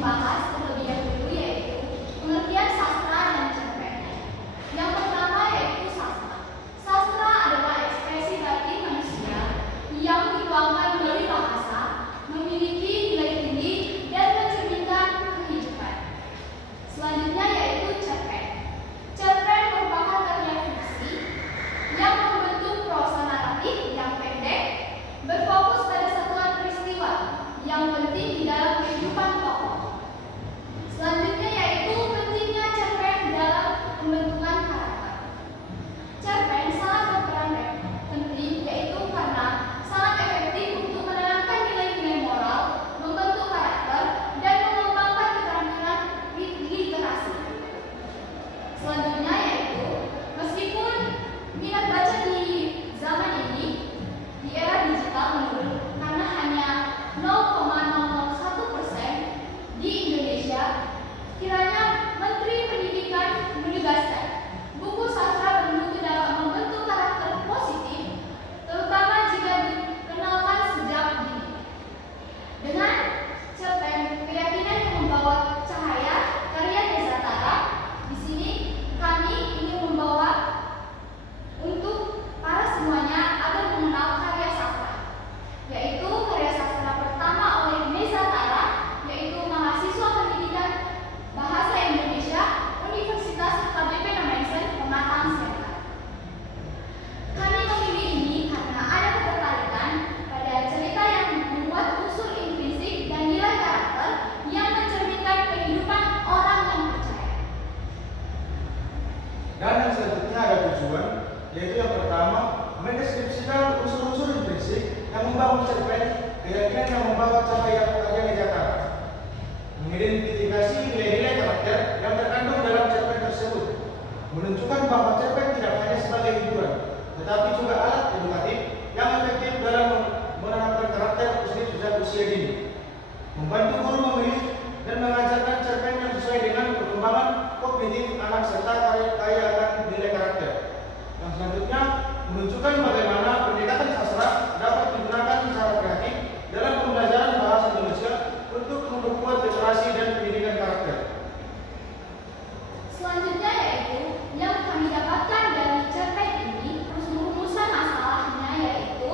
membahas terlebih dahulu yaitu pengertian sastra dan cerpennya. Yang pertama yaitu sastra. Sastra adalah ekspresi batin manusia yang dituangkan melalui bahasa, memiliki nilai tinggi dan mencerminkan kehidupan. Selanjutnya yaitu cerpen. Cerpen merupakan karya fiksi yang membentuk prosa naratif yang pendek, berfokus pada satuan peristiwa yang penting di dalam kehidupan tokoh. Selanjutnya yaitu pentingnya cerpen dalam pembentukan karakter. Cerpen sangat berperan penting yaitu karena sangat efektif untuk menanamkan nilai-nilai moral, membentuk karakter, dan mengembangkan keterampilan literasi. Selanjutnya yaitu meskipun minat baca di zaman ini di era digital menurun karena hanya 0,001% di Indonesia, kiranya Menteri Pendidikan menegaskan buku sastra bermutu dalam membentuk karakter positif, terutama jika dikenalkan sejak dini. Dengan cerpen Keyakinan yang Membawa Cahaya karya Desa Tara, di sini kami ingin membawa untuk para semuanya agar mengenal karya sastra, yaitu karya sastra pertama oleh Desa Tara, yaitu mahasiswa pendidikan Bahasa Indonesia Universitas KBP Nomensen Pematang Siantar. Kami memilih ini karena ada ketertarikan pada cerita yang membuat unsur intrinsik dan nilai karakter yang mencerminkan kehidupan orang yang percaya. Dan yang selanjutnya ada tujuan, yaitu yang pertama mendeskripsikan unsur-unsur intrinsik yang membangun cerpen Keyakinan yang Membawa Cahaya karya Desa Tara, mengidentifikasi nilai-nilai karakter yang terkandung dalam cerpen tersebut, menunjukkan bahwa cerpen tidak hanya sebagai hiburan, tetapi juga alat edukatif yang efektif dalam menanamkan karakter positif sejak usia dini, membantu guru memilih dan mengajarkan cerpen yang sesuai dengan perkembangan kognitif anak serta kaya akan nilai karakter. Yang selanjutnya menunjukkan bagaimana pendekatan sastra dapat digunakan secara kreatif dalam pembelajaran bahasa Indonesia untuk memperkuat literasi dan pendidikan karakter. Selanjutnya yaitu yang kami dapatkan dari cerpen ini, rumusan masalahnya yaitu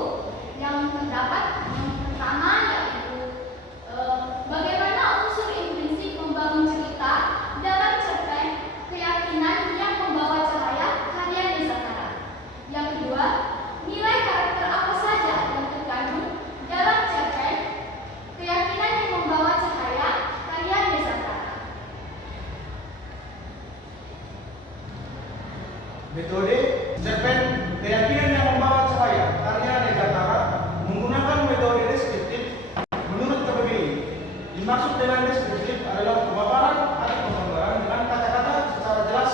yang terdapat yang pertama yaitu bagaimana unsur intrinsik membangun cerita dalam cerpen Keyakinan yang Membawa Cahaya karya Desa Tara. Yang kedua, nilai karakter apa saja yang terkandung dalam cerpen Keyakinan yang Membawa Cahaya karya Desa Tara. Metode cerpen Keyakinan yang Membawa Cahaya karya Desa Tara menggunakan metode deskriptif menurut KBBI. Dimaksud dengan deskriptif adalah pemaparan atau penggambaran dengan kata-kata secara jelas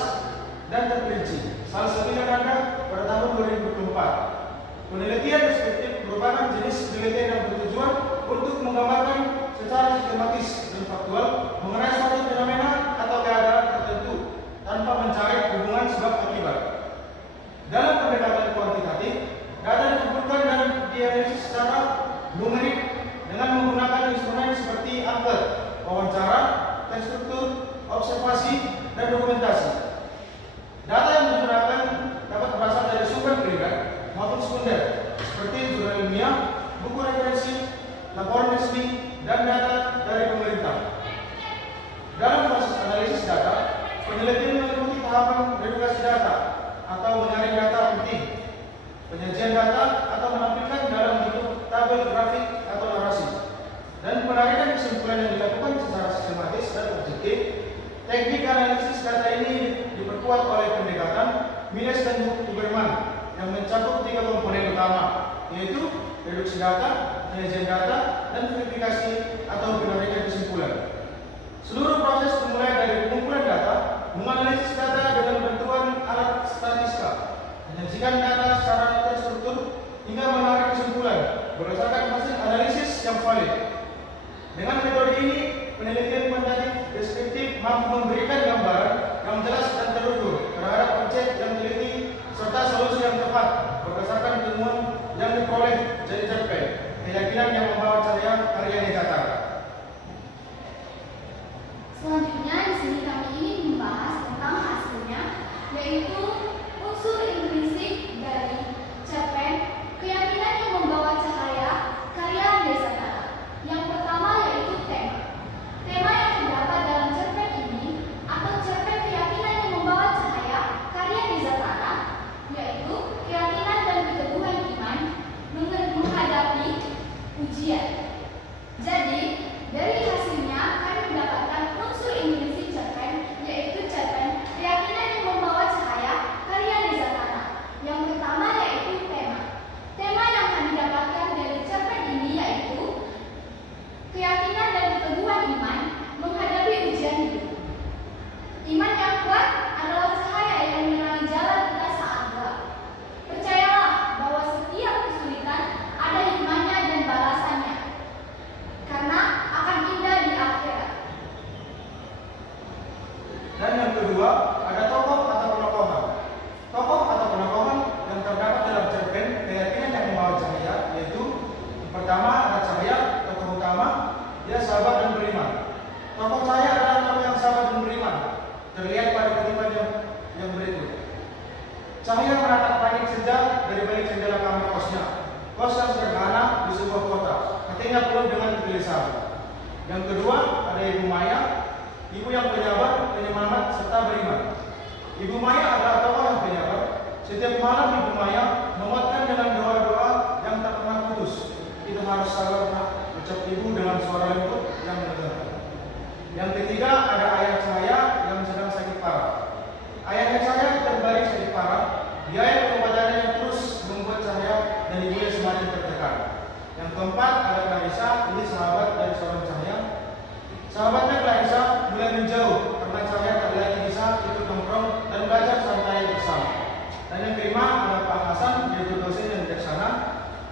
dan terperinci. Salah satunya ada pada tahun 2024. Penelitian deskriptif merupakan jenis penelitian yang bertujuan untuk menggambarkan secara sistematis dan faktual mengenai suatu fenomena atau keadaan tertentu tanpa mencari hubungan sebab akibat. Dalam pendekatan kuantitatif, data dikumpulkan dan dianalisis secara numerik dengan menggunakan instrumen seperti angket, wawancara, terstruktur, observasi, dan dokumentasi. Data yang digunakan dapat berasal dari sumber primer maupun sekunder, seperti jurnal ilmiah, buku referensi, laporan resmi, dan data dari pemerintah. Dalam proses analisis data, penelitian meliputi tahapan edukasi data atau menyaring data penting, penyajian data atau menampilkan dalam bentuk tabel grafik atau narasi, dan penarikan kesimpulan yang dilakukan secara sistematis dan objektif. Teknik analisis data ini diperkuat oleh pendekatan Miles dan Huberman yang mencakup 3 komponen utama, yaitu reduksi data, penyajian data, dan verifikasi atau penarikan kesimpulan. Seluruh proses dimulai dari pengumpulan data, menganalisis data dengan bantuan alat statistika, menyajikan data secara terstruktur, hingga menarik kesimpulan berdasarkan hasil analisis yang valid. Dengan metode ini, penelitian kuantitatif deskriptif mampu memberikan gambaran yang jelas dan terukur terhadap objek yang diteliti serta solusi yang tepat berdasarkan temuan yang diperoleh dari cerpen Keyakinan yang Membawa Cahaya karya Desa Tara. dan beriman. Tokoh cahaya adalah tokoh yang sabar dan beriman. Terlihat pada kutipan yang berikut. Cahaya menatap panik senja dari balik jendela kamar kosnya. Kos yang sederhana di sebuah kota, hatinya penuh dengan kegelisahan. Yang kedua ada Ibu Maya, ibu yang penyabar, penyemangat, serta beriman. Ibu Maya adalah tokoh yang penyabar. Setiap malam Ibu Maya menguatkan dengan doa-doa yang tak pernah putus. Itu harus sabar, ucap ibu dengan suara lembut yang mendengarkan. Yang ketiga ada ayah Cahaya yang sedang sakit parah. Ayahnya Cahaya terbaring sakit parah. Biaya pengobatannya yang terus membuat Cahaya dan ibunya semakin tertekan. Yang keempat ada Clarissa, ini sahabat dari seorang Cahaya. Sahabatnya Clarissa mulai menjauh karena Cahaya tak lagi bisa ikut nongkrong dan belajar santai bersama. Dan yang kelima ada Pak Hasan, yaitu dosen yang bijaksana.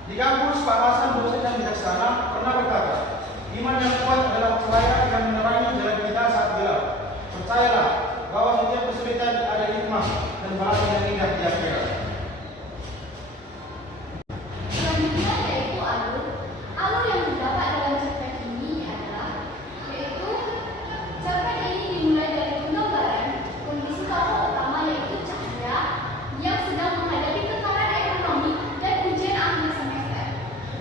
Di kampus Pak Hasan, dosen yang bijaksana, pernah berkata, iman yang kuat adalah cahaya yang menerangi jalan kita saat gelap. Percayalah bahwa setiap kesulitan ada hikmah dan balasan yang indah di akhirat. Selanjutnya yaitu alur. Alur yang terdapat dalam cerpen ini yaitu cerpen ini dimulai dari penggambaran kondisi tokoh utama yaitu Cahaya yang sedang menghadapi tekanan ekonomi dan ujian akhir semester.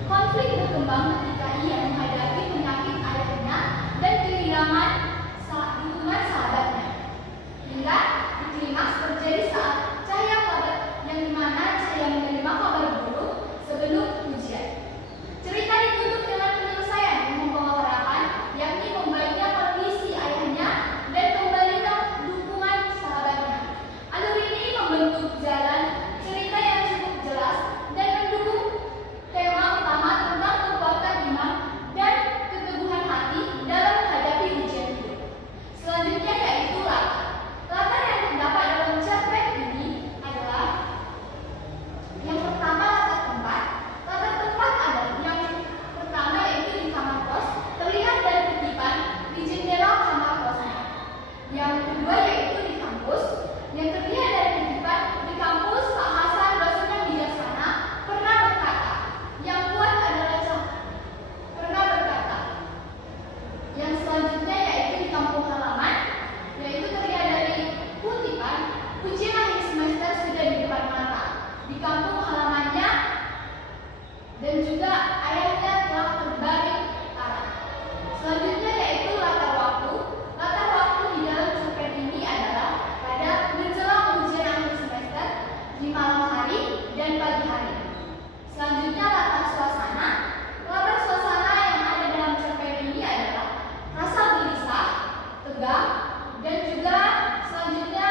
Konflik berkembang ketika ia menghadapi penyakit ayahnya dan kehilangan dukungan sahabatnya. Hingga di klimaks terjadi saat Cahaya kabar yang dimana Cahaya menerima kabar buruk sebelum ujian. Cerita ditutup dengan penyelesaian yang membawa harapan, yakni membaiknya kondisi ayahnya dan kembalinya dukungan sahabatnya. Alur ini membentuk jalan cerita yang cukup jelas dan mendukung tema utama tentang kekuatan iman dan keteguhan hati dalam menghadapi ujian hidup. Selanjutnya yaitu latar. Latar yang terdapat dalam cerpen ini adalah yang pertama latar tempat. Latar tempat adalah yang pertama yaitu di kamar kos, terlihat dari kutipan di jendela kamar kosnya. Yang kedua yaitu di kampus, yang terlihat dari kutipan di kampus Pak Hasan, dosen yang bijaksana, pernah berkata, yang kuat adalah pernah berkata. Yang selanjutnya yaitu di kampung halaman, yaitu terlihat dari kutipan ujian akhir semester sudah di depan mata. Di kampung halamannya dan juga ayahnya telah terbaring parah. Selanjutnya yaitu latar waktu. Latar waktu di dalam cerpen ini adalah pada menjelang ujian akhir semester di malam hari dan pagi hari. Selanjutnya latar suasana. Latar suasana yang ada dalam cerpen ini adalah rasa gelisah, tegang, dan juga selanjutnya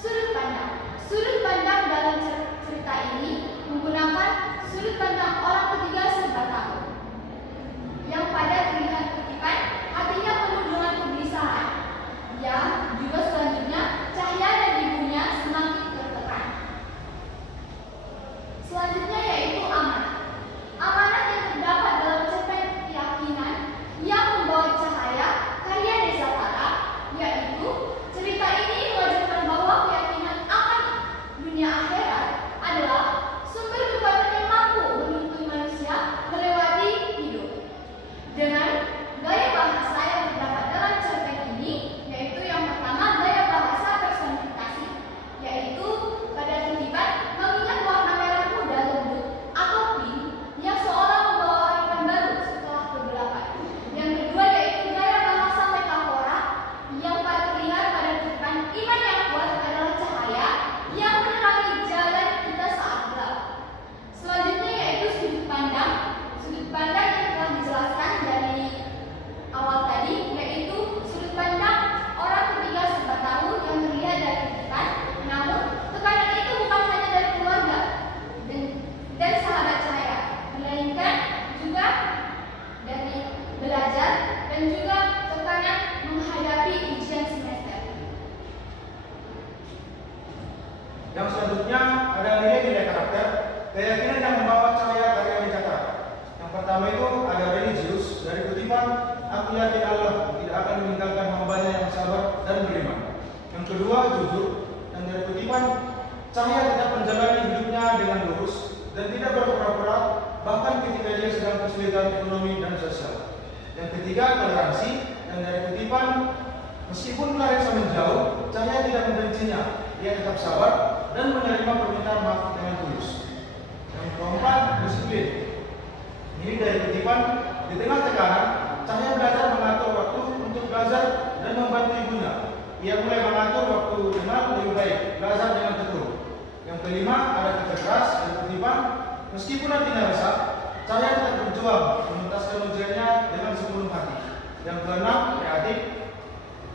sudut pandang. Sudut pandang dalam cerita ini menggunakan sudut pandang orang ketiga serba tahu, yang pada terlihat kutipan hatinya penuh dengan kegelisahan. Yang juga selanjutnya Cahaya dan ibunya semakin tertekan. Selanjutnya yaitu amanat. Amanat yang terdapat dalam cerpen keyakinan yang membawa Cahaya karya Desa Para, yaitu cerita ini mengajarkan bahwa keyakinan akan dunia akhirat adalah sumber kekuatan yang mampu menuntun manusia melewati hidup. Dengan gaya bahasa yang terdapat dalam cerpen ini, yaitu yang pertama gaya bahasa personifikasi, yaitu pada kutipan mengingat warna merah muda lembut atau pink yang seolah membawa harapan baru setelah kegelapan. Yang kedua yaitu gaya bahasa metafora yang terlihat pada kutipan iman yang kuat adalah cahaya yang menerangi jalan kita saat gelap. Selanjutnya yaitu sudut pandang. Sudut pandang yang telah dijelaskan dari awal tadi, yaitu sudut pandang orang ketiga serba tahu yang terlihat dari kutipan. Namun tekanan itu bukan hanya dari keluarga dan sahabat Cahaya, melainkan juga dari belajar dan juga tekanan menghadapi ujian semester. Yang selanjutnya ada nilai-nilai karakter, keyakinan yang membawa Cahaya karya mencatat. Yang pertama itu ada religius dari kutipan, aku yakin Allah tidak akan meninggalkan hambanya yang sabar dan beriman. Yang kedua jujur, dan dari kutipan Cahaya tetap menjalani hidupnya dengan lurus dan tidak berpura-pura bahkan ketika dia sedang kesulitan ekonomi dan sosial. Yang ketiga, toleransi. Dan dari kutipan, meskipun Clarissa menjauh, Cahaya tidak membencinya. Ia tetap sabar dan menerima permintaan maaf dengan tulus. Yang keempat, disiplin. Ini dari kutipan, di tengah tekanan, Cahaya belajar mengatur waktu untuk belajar dan membantu ibunya. Ia mulai mengatur waktu dengan lebih baik, belajar dengan tekun. Yang kelima, ada kerja keras dari kutipan, meskipun hatinya resah, Cahaya tetap berjuang menuntaskan ujiannya dengan sepenuh hati. Yang keenam, kreatif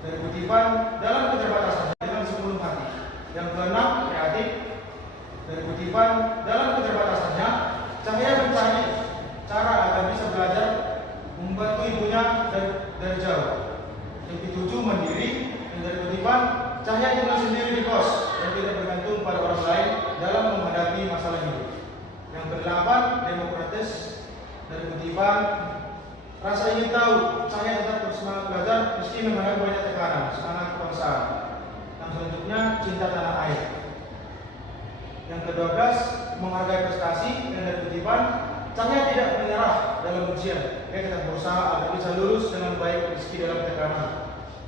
dari kutipan, dalam keterbatasannya dengan sepenuh hati. Yang keenam, kreatif dari kutipan, dalam keterbatasannya, Cahaya mencari cara agar bisa belajar membantu ibunya dari jauh. Yang ketujuh, mandiri. Dan dari kutipan, Cahaya tinggal sendiri di kos dan tidak bergantung pada orang lain dalam menghadapi masalah hidup. Yang kedelapan, demokratis. Dari kutipan, rasa ingin tahu, Cahaya tetap bersemangat belajar meski menghadapi banyak tekanan, semangat kebangsaan. Yang selanjutnya, cinta tanah air. Yang ke-12, menghargai prestasi. Dan dari kutipan, Cahaya tidak menyerah dalam ujian. Dia tetap berusaha agar bisa lulus dengan baik meski dalam tekanan.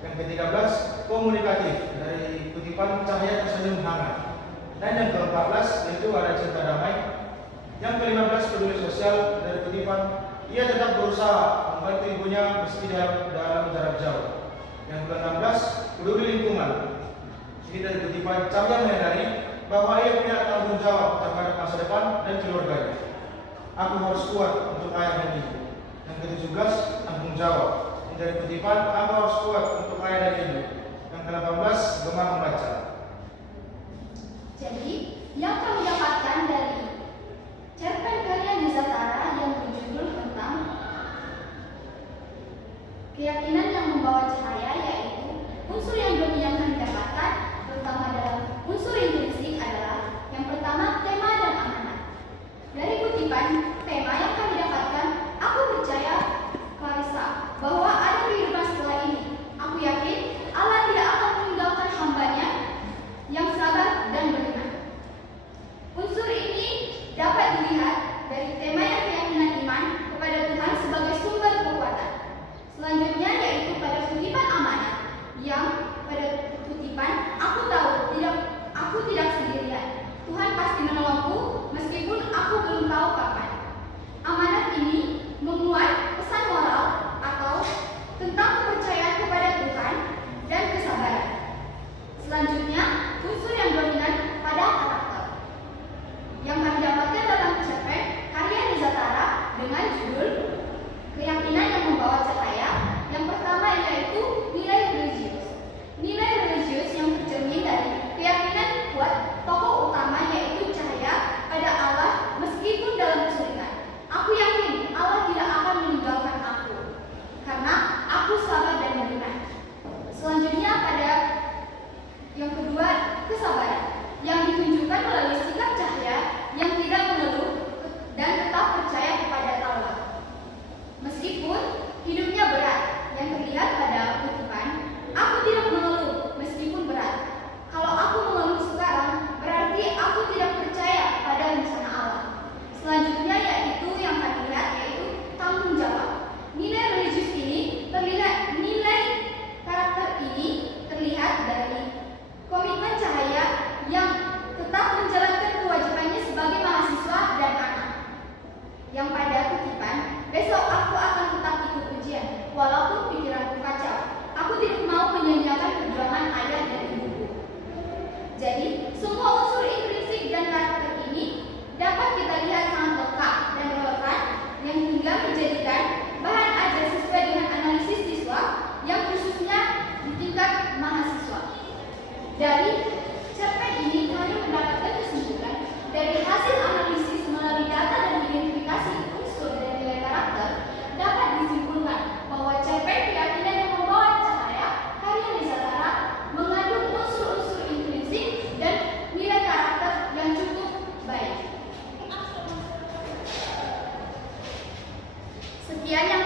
Yang ke-13, komunikatif. Dari kutipan, Cahaya tersenyum hangat. Dan yang ke-14, yaitu ada cinta damai. Yang ke-15, peduli sosial. Dari kutipan, ia tetap berusaha membantu ibunya meski dalam jarak jauh. Yang ke-16, peduli lingkungan. Ini dari kutipan, Cahaya menyadari bahwa ia punya tanggung jawab terhadap masa depan dan keluarganya. Aku harus kuat untuk ayah dan ibu. Yang ke-17, tanggung jawab. Ini dari kutipan, aku harus kuat untuk ayah dan ibu. Yang ke-18, gemar membaca. Jadi, yang kami dapatkan dari cerpen karya Nizatara yang berjudul tentang keyakinan yang membawa cahaya, yaitu unsur yang dominan kami dapatkan, terutama dalam unsur intrinsik adalah yang pertama, tema dan amanat. Dari kutipan tema yang kami dapatkan, aku percaya, Clarissa, bahwa ada kehidupan setelah ini. Aku yakin Allah tidak akan meninggalkan hamba-Nya yang sabar dan beriman. Unsur ini dapat dilihat dari tema yang keyakinan iman kepada Tuhan sebagai sumber kekuatan. Selanjutnya yaitu pada kutipan amanat, yang pada kutipan aku tahu aku tidak sendirian. Tuhan pasti menolongku meskipun aku belum tahu kapan. Amanat ini memuat pesan moral atau tentang kepercayaan kepada Tuhan dan kesabaran. Selanjutnya, unsur yang dominan pada karakter yang kami dapatkan dalam cerpen karya Nizatara dengan judul Keyakinan yang Membawa Cahaya. Yang pertama yaitu nilai religius. Nilai religius yang tercermin dari keyakinan kuat tokoh utama yaitu Cahaya pada Allah meskipun dalam kesulitan. Aku yakin Allah tidak akan meninggalkan aku karena aku sabar dan beriman. Selanjutnya pada yang kedua, kesabaran yang ditunjukkan melalui sikap Cahaya yang tidak mengeluh dan tetap percaya kepada Allah. Meskipun hidupnya berat, yang terlihat pada kutipan, aku tidak mengeluh meskipun berat. Kalau aku mengeluh sekarang, berarti aku tidak percaya pada rencana Allah. Selanjutnya yaitu yang kami lihat yaitu tanggung jawab. Nilai religius ini terlihat, nilai karakter ini terlihat dari komitmen Cahaya yang tetap menjalankan kewajibannya sebagai mahasiswa dan anak. Yang pada kutipan, besok aku akan tetap ikut ujian, walaupun pikiranku kacau. Aku tidak mau menyanyiakan perjuangan ayah dan ibuku. Jadi, semua unsur intrinsik dan karakter ini dapat kita lihat sangat lekat dan relevan yang hingga menjadikan bahan ajar sesuai dengan analisis siswa yang khususnya di tingkat mahasiswa. Dari cerpen ini kami mendapatkan kesimpulan dari hasil analisis melalui data dan identifikasi unsur dan nilai karakter dapat disimpulkan bahwa cerpen keyakinan yang membawa cahaya karya Nizatara mengandung unsur-unsur intrinsik dan nilai karakter yang cukup baik. Sekian yang